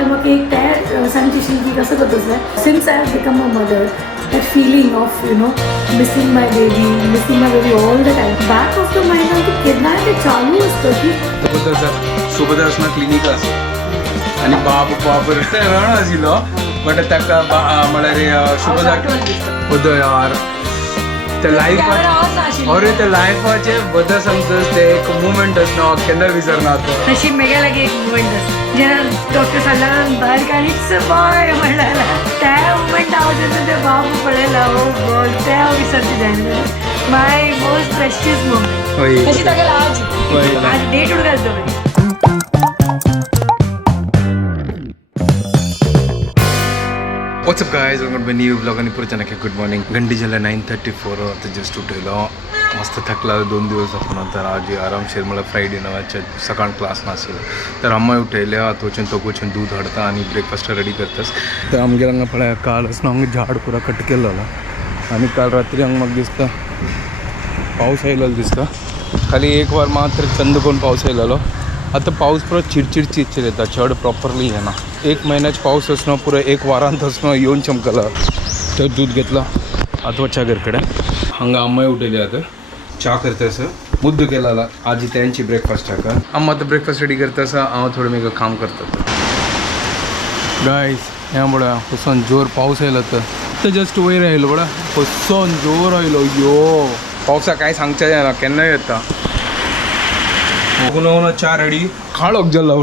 म्हळ्यार म्हाका एक त्या सांगची की कसं करतस since I have become a mother that feeling of missing my baby all the time back of the mind की केन्ना ते चालू असतं की सोबत असणं क्लिनिक असतं आणि बाप रण आशिल्लो बट ताका म्हळ्यार शुभदा होतो यार त्या लायफ अरे त्या लायफाचे बद्दल सांगतस ते एक मुवमेंट असणं केन्ना विसरना तशी मेगा लागी एक मुवमेंट असतं जेन्ना डॉक्टर सांगला भायर काडीच बॉय म्हणला त्या मुवमेंट हांव ते बाबू पळयला ओ गॉड ते हांव विसरची जायना माय मोस्ट प्रेशियस मुवमेंट तशी ताका आज डेट उड घालतो What's up guys, welcome to a new vlog आणि पुढच्या नक्की गुड मॉर्निंग घंटी झाला 9:34 आता जस्ट उठलो मस्त थकला 2 दिवस आपण तर आज आरामशीर मला फ्रायडे नवाच्या सकाळ क्लास नाशिल्लो तर अम्मा उठयले आता वचून तो वचून दूध हाडता आणि ब्रेकफास्ट रेडी करतास तर आमगे हांगा पळय काल असं हांगा झाड पुरा कट केल्लो आणि काल रात्री हांगा म्हाका दिसता पावस आयलो दिसता खाली एक वार मात्र चंद करून पावस आयलो आता पाऊस पुरो चिडचिड येता चड प्रॉपरली येना 1 महिन्याचा पाऊस असणं पुरं 1 वारांत असणं येऊन चमकला तर दूध घेतला आता च्या घरकडे हांगा अम्मा उठयली आता च्या करता मुद्द केला आजी त्यांची ब्रेकफास्ट हाका अम्मा आता ब्रेकफास्ट रेडी करता हांव थोडं मेग काम करता गायस ह्या बडा हुसन जोर पाऊस आयलो तर जस्ट वयर आयलो बडा हुसन जोर आयलो यो पावसा काय सांगचे ना केन्ना येता उन चा रेडी काळोख जल्ला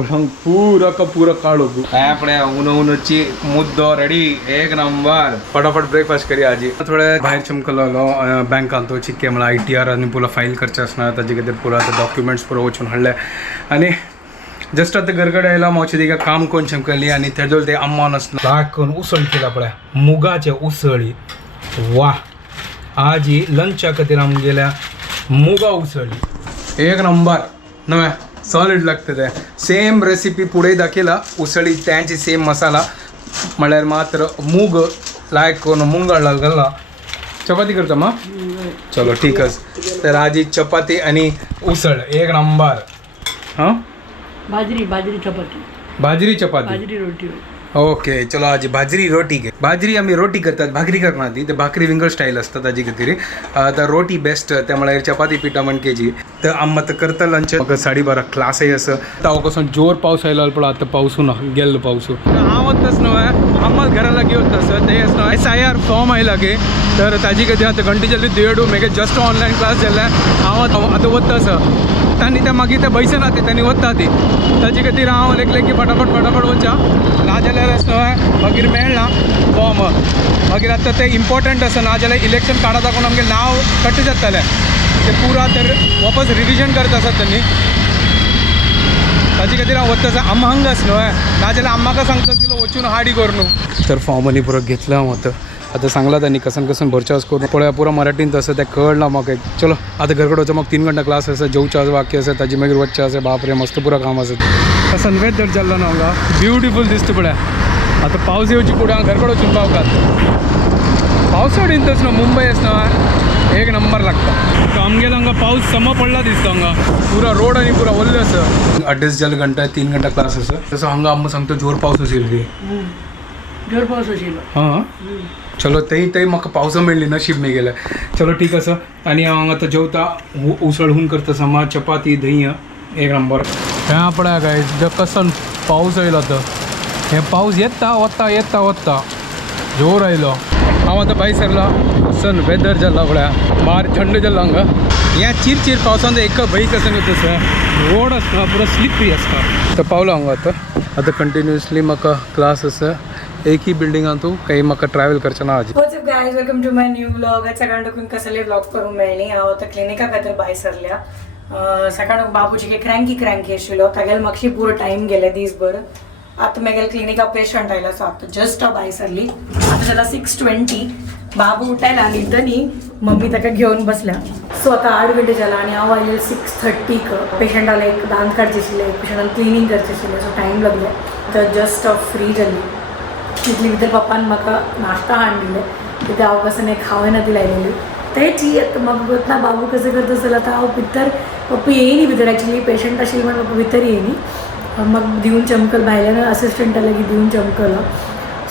पूरा काळोख आपणे उनची मुद्दो रेडी एक नंबर फटाफट ब्रेकफास्ट करी आजी थोडे भायर चमकलो बँकान तो चिक्के मला ITR आणि पुला फाईल करचे असणार ताजे खातीर पुरा डॉक्युमेंट्स पुरो वचून हाडले आणि जस्ट आता घरकडे आयला मावची तिका काम कोण चमकली आणि तेजो ते अम्मान असणार लाग करून उसळ केला पळय मुगाचे उसळी वा आजी लंचा खातीर आम गेल्या मुगा उसळी एक नंबर नव्हे सॉलिड लागतं ते सेम रेसिपी पुढे दाखयला उसळी त्यांची सेम मसाला म्हळ्यार मात्र मूग लायक करून मूग घालला चपाती करता मग चलो ठीकच तर आजी चपाती आणि उसळ एक नंबर हां बाजरी चपाती रोटी ओके चलो आजी बाजरी रोटी घे बाजरी आम्ही रोटी करतात भाकरी करणार ती तर भाकरी विंगल स्टाईल असतात ताजी खातीर तर रोटी बेस्ट त्यामुळे चपाती पिठा म्हणकेची तर आम्हा तर करता लंच म्हाका 12:30 क्लास आहे असं ताव कसं जोर पाऊस आयलो पण आता पावसू ना गेल्लो पावसू हांव वतस न्हय आम्हा घराला घेवन तसं ते असं SIR फॉर्म आयला गे तर ताजी खातीर आतां घंटे जल्दी देड मेगे जस्ट ऑनलायन क्लास जाल्ले हांव आतां वता असं तांणी ते मागीर ते बैसे ना त्यांनी वता ती ताजे खातीर हांव लेखलें की फटाफट वचा नाजाल्यार असं मागीर मेळना फॉर्म मागीर आतां ते इम्पॉर्टंट आसा नाजाल्यार इलेक्शन काडा दाखोवन आमगे नांव कट जातलें ते पुरा तर वापस रिविजन करता आसात त्यांनी ताजे खातीर हांव वता अम्मा हांगा न्हय नाजाल्यार अम्माका सांगता तिलो वचून हाडी कर न्हू तर फॉर्म आनी पुरो घेतलो हांव आता सांगला त्यांनी कसन भरचास करून पळय पुरा मराठीन तसं ते कळना म्हाका चलो आता घरकडे वचो म्हाका 3 घंटा क्लास आसा जेवचे वाक्य आसा ताजी मागीर वच्चे आसा बापरे मस्त पुरा काम आसा कसन वेदर जाल्लो ना हांगा ब्युटिफूल दिसता पळय आता पावस येवची फुडें हांव घरकडे वचून पावतात पावसाळीन तस न्हू मुंबय आसना एक नंबर लागता तो आमगेलो हांगा पावस सम पडला दिसता हांगा पुरा रोड आनी पुरा वल्ले आसा 2.5 जाले घंटा 3 घंटा क्लास आसा तसो हांगा आम्मा सांगता जोर पावस आशिल्लो जोर पावस आशिल्लो हां चलो ते म्हाका पावसा मेळ्ळी नशीब मी गेल्या चलो ठीक आसा आणि हांव आतां जेवता उसळहून करता समा चपाती दही एक नंबर ह्या पळय गायज कसन पावस आयलो आतां हे पावस येता वता जोर आयलो हांव आतां भायर सरला सन वेदर जाल्ला पळय भायर थंड जाल्ला हांगा ह्या चिरचिर पावसान एक भंय कसं येता रोड आसता पुरो स्लिपरी आसता तर पावलो हांगा आतां कंटिन्युअसली म्हाका क्लास आसा एक ही बिल्डिंगान तू काही म्हाका ट्रॅव्हल करचें ना आजी what's up guys welcome to my new vlog आज सकाळ टोकून कसले व्लॉग करूंक मेळ्ळी हांव आतां क्लिनिका खातीर भायर सरल्या सकाळ बाबूची क्रँकी आशिल्लो तागेले म्हाका पुरो टायम गेले दीसभर आतां म्हगेले क्लिनिका पेशंट आयला सो आतां जस्ट हांव भायर सरली आतां जाला 6:20 बाबू उठयला न्हिदनी मम्मी ताका घेवन बसल्या सो आतां 8 घंटे जाला आनी हांव आयले 6:30 पेशंटाला एक दांत काडचे आशिल्ले पेशंटान क्लिनींग करचें आशिल्लें सो टायम लागलो तर जस्ट हांव फ्री जाली तितली भितर पप्पान म्हाका नाश्ता हाडून दिले कित्याक हांव कसं एक खावना ती लायलेली तेची आतां म्हाका करतना बाबू कसं करता आसतना आतां हांव भितर पप्पा येयनी भितर एक्चुली पेशंट आशिल्ली म्हण पप्पा भितर येयनी मग दिवून चमकल भायल्यानं असिस्टंट आलं की दिवून चमकलं.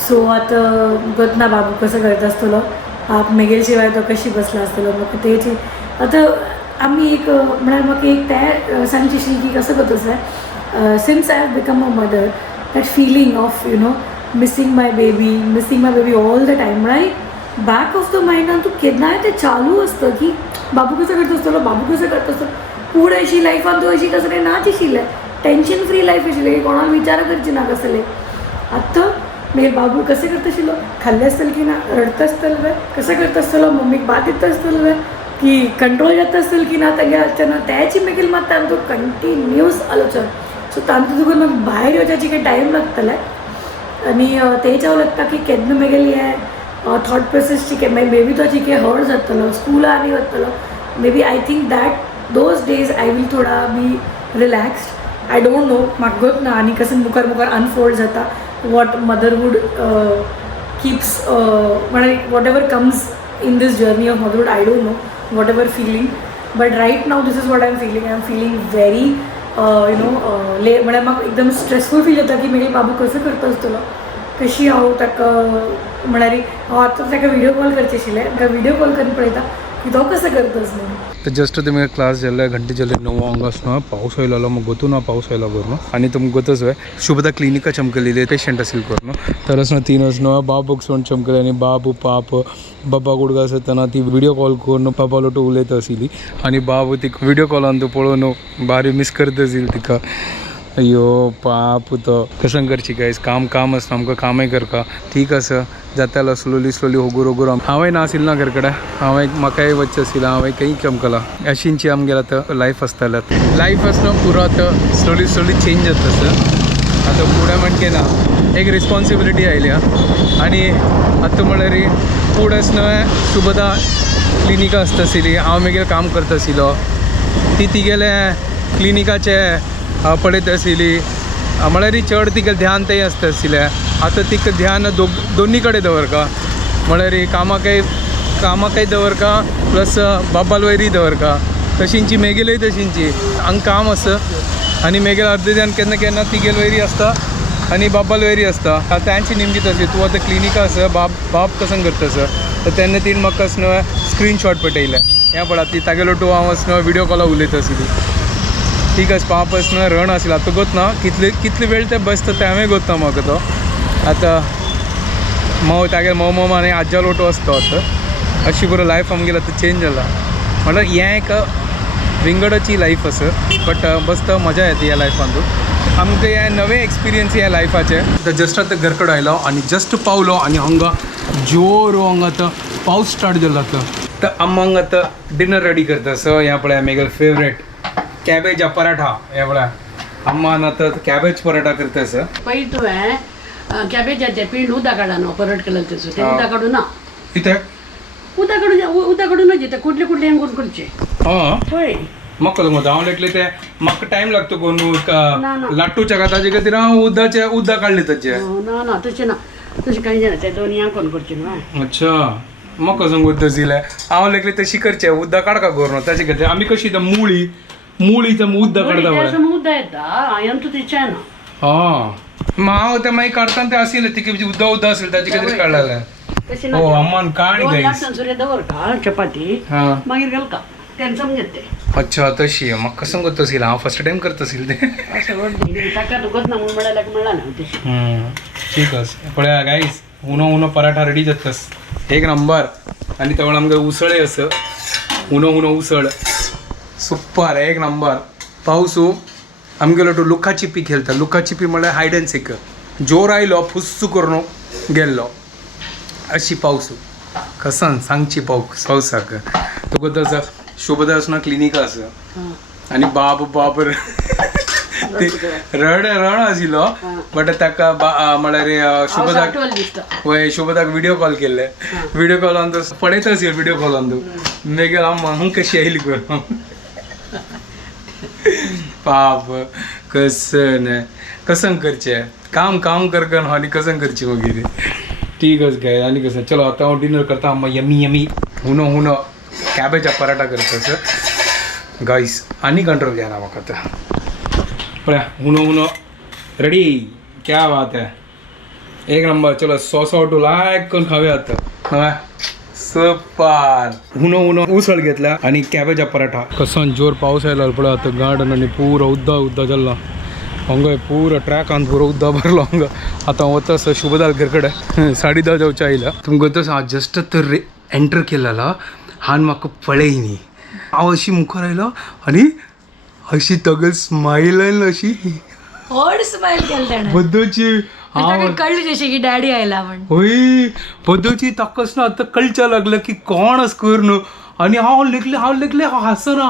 सो आतां गत ना बाबू कसं करत आसतलो आप मेगेल शिवाय तो कशी बसला आसतलो. म्हाका तेची आतां आमी एक म्हळ्यार म्हाका एक ते सांगची की कसं करता जाय since I have become a mother that feeling of you know missing my baby all the time. म्हळ्यार बॅक ऑफ द मायंडान तूं केन्नाय तें चालू आसतं की बाबू कसं करता आसतलो फुडें अशी लायफान तूं अशी कसं नाच आशिल्लें टेन्शन फ्री लायफ आशिल्लें कोणाक विचार करची ना कसले. आतां मागीर बाबू कशें करता आशिल्लो खाल्लें आसतलें की ना रडता आसतलो काय कसं करता आसतलो मम्मीक बात येता आसतलो काय की कंट्रोल जाता आसतलो की ना तेगे आसतना तेची मागीर मात तांतू कंटिन्यूस आलोचन. सो तांतू तुका म्हाका भायर येवच्याची काही टायम लागतले आनी तेच्या लागता की केन्ना मागीर हे थॉट प्रोसेसची के मागीर बेबी तो चिके हर्ड जातलो स्कूला आनी वतलो. Maybe I think that those days I will थोडा be relaxed. I don't know म्हाका गत ना आनी कसं मुखार अनफोल्ड जाता what motherhood keeps whatever comes in this journey of motherhood. I don't know whatever feeling, but right now this is what I'm feeling very म्हणजे म्हाका एकदम स्ट्रेसफूल फील जाता की मागीर बाबू कसो करता आसतलो कशी हांव ताका म्हळ्यार हांव आतां ताका व्हिडियो कॉल करचें आशिल्लें ताका व्हिडियो कॉल करून पळयता की तो कसो करता म्हणून. तर जस्ट तुमी क्लास जाल्ले घंटे जाले 9 हांगासना पावस आयलो मग गोतून पावस आयलो करून आनी तुमकां गोतच होय शुभदा क्लिनिका चमकलेली पेशंट आशिल्ली करून तर असना तीन असना बाबूक सोंड चमकले आनी बाबू पाप बाबा गुडगा आसतना ती व्हिडिओ कॉल करून बाबा लोटो उलयता आशिल्ली आनी बाबू ती व्हिडिओ कॉलान तूं पळोवन भारी मिस करता आशिल्ली तिका. अयो पाप तो कसं करची गायज काम आसता आमकां कामय करता ठीक आसा जातालो स्लोली होगूर हांवें नाशिल्लो ना घरा कडेन हांवें म्हाकाय वचचें आशिल्लें हांवें खंय चमकलां अशींची आमगेलो आतां लायफ आसतालो. लायफ आसना पुरो आतां स्लोली चेंज जाता आसा आतां फुडें म्हणचे ना एक रिस्पॉन्सिबिलिटी आयली आनी आतां म्हळ्यार फुडें आसना शुभदा क्लिनिका आसता आशिल्ली हांव मागीर काम करता आशिल्लो ती तिगेले क्लिनिकाचे पळयत आशिल्ली म्हळ्यार चड तिका ध्यान तें आसता आशिल्लें. आतां तिका ध्यान दोनी कडेन दवरका म्हळ्यार कामाकय दवरका प्लस बाबाल वयरी दवरका तशींची मेगेलय तशींची हांगा काम आसा आनी मेगेल अर्द ध्यान केन्ना तिगेल वयरी आसता आनी बाबाल वयरी आसता. आतां तांची निमजीत आसली तूं आतां क्लिनिका आसा बाब कसं करता आसा तर तेन्ना तीन म्हाका आसना स्क्रीनशॉट पठयले हें पळय ती तागेलो टू हांव आसना व्हिडिओ कॉलाक उलयता आशिल्ली ठीक आसा पाप आसना रण आशिल्लो आतां गोत ना कितले वेळ ते बसता तें हांवें गोत ना म्हाका तो आतां तागे मोम आनी आज्जा लोटो आसता आतां अशी पुरो लायफ आमगेली आतां चेंज जाला म्हळ्यार हें एक विंगडाची लायफ आसा बट मस्त मजा येता ह्या लायफान आमकां हे नवे एक्सपिरियन्स ह्या लायफाचे. जस्ट आतां घर कडेन आयलो आनी जस्ट पावलो आनी हांगा जोर हांगा आतां पावस स्टार्ट जालो आतां अम्मा हांगा आतां डिनर रेडी करता सो हें पळय मेगेल फेवरेट कॅबेज पराठा हे पळय अम्मा आतां कॅबेज पराठा करता सर पळय तुवें कॅबेजाचें पीठ उदक काडा न्हू परत केलें तेचो तें उदक काडूं ना कित्याक उदक काडूनच येता कुठले हें करून करचें हां पळय म्हाका सांगता हांव लेटले ते म्हाका टायम लागता कोण लाट्टूच्या का ताजे खातीर हांव उदक काडलें ताचे ना तशें ना तशें कांय जायना तें दोन हें करून करचें न्हू. अच्छा म्हाका सांगून तशिलें हांव लेगले तशी करचें उदक काडका करून ताचे खातीर आमी कशी मुळीचं उदक काडता पळय उदक येता हांवें तूं तेचें ना हांव तें मागीर काडटाना तें आशिल्लें तिके उदक आशिल्लें ताचे खातीर काडलें. तशें ओ अम्मान काणी गायस दवरता चपाती मागीर घालता तें समजेत तें. अच्छा तशी म्हाका सांगून तशिलें हांव फस्ट टायम करता आशिल्लें तें असं ताका तुगत ना म्हणून म्हणल्यार ना तशें ठीक आसा पळया गायस उनो पराठा रेडी जातास एक नंबर आनी तेवढं आमकां उसळय आसा उनो उसळ सुपर एक नंबर. पावसू आमगेलो तो लुका चिपी खेळटा लुका चिपी म्हळ्यार हायड एंड सीक जोर आयलो फुस्सू करून गेल्लो अशी पावसू कसन सांगची पावसाक तुका तसं शुभदा आसना क्लिनिका आसा आनी बाब रड आशिल्लो बट ताका म्हळ्यार शुभदाक व्हिडिओ कॉल केल्ले व्हिडिओ कॉलान तो पळयता आशिल्लो व्हिडिओ कॉलान तूं मागीर हांव कशी आयली करून पाप कसं करचें काम करकन आनी कसं करचें मागीर ठीक आसा गाय आनी कसं चलो आतां हांव डिनर करता अम्मा यमी हुनो कॅबेजा पराठा करता सर गायस आनी कंट्रोल घेना म्हाका आतां पळया हुनो रेडी क्या बात है एक नंबर चलो सॉस टू लायक करून खावे आता सुपर उनो उसळ घेतला आणि कॅबेजा पराठा कसं जोर पाऊस यायला पडला आता गार्डन आणि पुरा उद्दा जल्ला हंग पूरा ट्रॅक आन पुरा उद्दा भरलो हंग आता वतस शुभदाल घरकडे 10:30 जावच्या आईला तुमकां तसं हांव जस्ट तर एंटर केलेला हान म्हाका पळयनी हांव अशी मुखार आयलो आणि अशी तगल स्माईल आयला अशी व्हड स्माइल केलं त्यानं बद्दूची ताका कळलं जशें की डॅडी आयला म्हण होय बद्दूची ताकस ना आता कळच्या लागलं की कोण अस करून आणि हांव लेगले हासना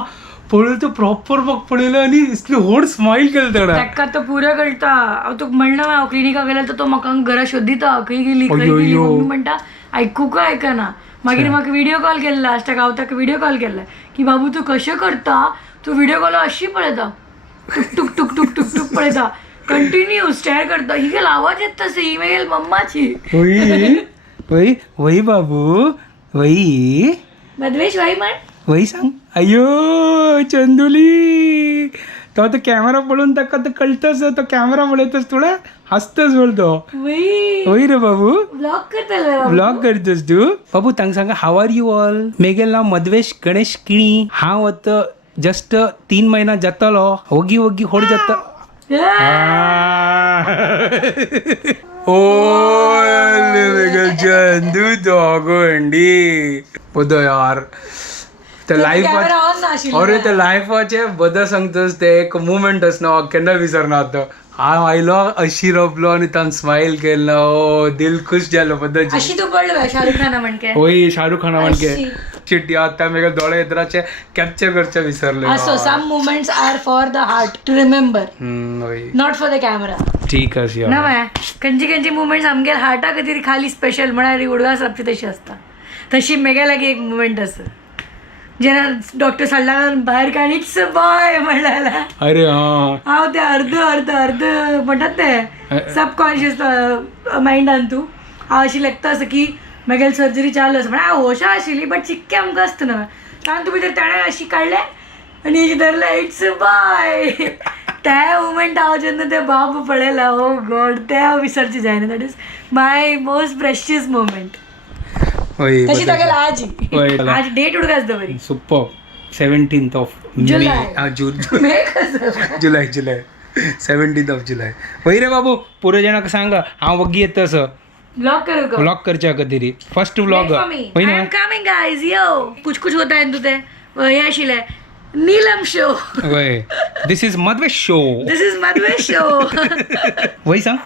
पळयलं तर प्रॉपर म्हाका पळयलं आणि इतली व्हड स्माईल केली तेणें ताका तो पुरं कळटा हांव तुका म्हणना हांव क्लिनिका गेल्या तर तो म्हाका घरा सोदिता खंय गेली मम्मी म्हणटा आयकूं काय आयकना मागीर म्हाका व्हिडिओ कॉल केला लास्टाक हांव ताका व्हिडिओ कॉल केला की बाबू तूं कशें करता तूं व्हिडिओ कॉल अशी पळयता टुक टुक टुक टुक टुक पळयता कंटिन्यू स्टेअर करता ही गेल आवाज येत तशी ही मागीर मम्माची वही बाबू वही मधवेश वाई म्हण वही सांग अयो चंदुली तो कॅमेरा पळून ताका तर कळतच तो कॅमेरा पळयतस थोडा हसतच बोलतो वही रे बाबू ब्लॉग करतलो ब्लॉग करतोस तू बाबू तांग सांगा हाव आर यू ऑल मेगेल नाव मधवेश गणेश किणी हांव आता जस्ट 3 महिना जातलो वगी होड जाता ओ चंदू दोगंडी पद यार त्या लाईफ अरे त्या लाईफाचे बदल सांगतोस ते एक मुमेंट असना केन्ना विसरना आता हांव आयलो अशी रबलो आणि तान स्माईल केलो ओ दिल खुश जालो पद्दत अशी तू पडलो शाहरुख खाना म्हणके होय शाहरुख खाना म्हणके चिट्टी आता मेरे दोळे इतराचे कॅप्चर करचे विसरले असो some moments are for the heart to remember होय नॉट फॉर द कॅमेरा ठीक आहे ना माय खंयची मोमेंट्स आमगेर हार्टा खातीर खाली स्पेशल म्हळ्यार उडवा सारखी तशी असता तशी मेगा लागी एक मोमेंट आसा जेन्ना डॉक्टर साल्लान भायर काडीच बॉय म्हणला अरे हांव ते अर्ध म्हणटात ते सबकॉन्शियस मायंडान तूं हांव अशी लागता असं की मागीर सर्जरी चालू आसा म्हण हांव होशा आशिल्ली बट चिक्के आमकां आसतना तातूंत भितर ताणें अशी काडलें आनी हेजी धरलें इट्स बाय त्या मुमेंट हांव जेन्ना ते बाब पळयला ओ गॉड ते हांव विसरची जायना that is my most precious moment तशी तागेल आजी आज डेट उडगास दवरी सुपर 17th of July July 17th of July वय रे बाबू पुरो जाणांक सांग हांव वग्गी येता असं ब्लॉग करू का ब्लॉग करच्या खातीर first blog I am coming guys yo कुछ होता है तू ते हे आशिल्लें नीलम शो वय दिस इज मधवे शो वय सांग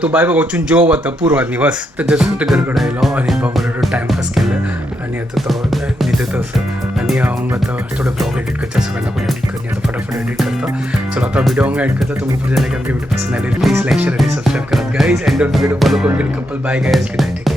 तो बाय वचून जेव वता पुरवात न्ही बस तर जस्ट घरकडे आयलो आनी बाबा टायमपास केलं आणि आता तो न्हिदत असं आणि हांव आता थोडं ब्लॉग एडिट करता सगळ्यांना पण एडिट करनी आता फटाफट एडिट करता चलो आता व्हिडिओ हांगा एड करता तुम्ही पुढे जाल्यार आमचे व्हिडिओ पसंद आले प्लीज लाईक शेअर आणि सबस्क्राईब करा guys and don't forget to follow community couple bye guys good night.